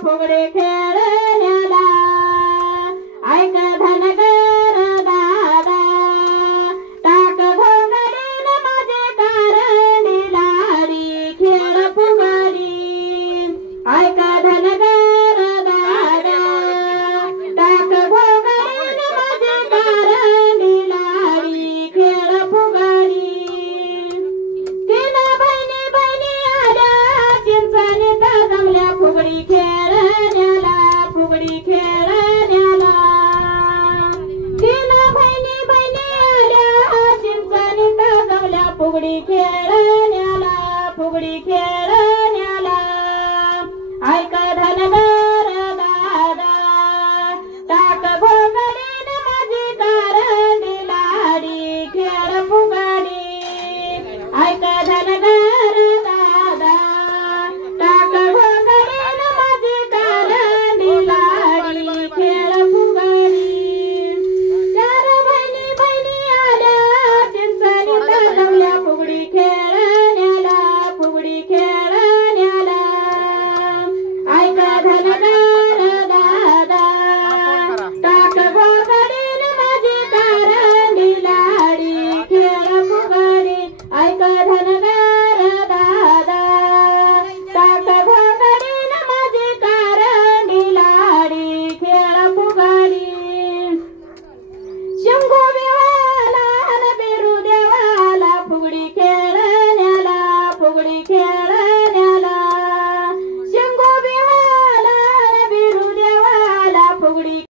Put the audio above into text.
फुगडी खेळण्याला ऐक धनगर दादा टाक घोंगडीन माझे कारणी लाडी खेळ फुगडी ऐक धनगर दादा टाक घोंगडीन माझे कारणी लाडी खेळ फुगडी तीन बहिणी बहिणी आल्या चिंचाने जमल्या फुगडी खेळ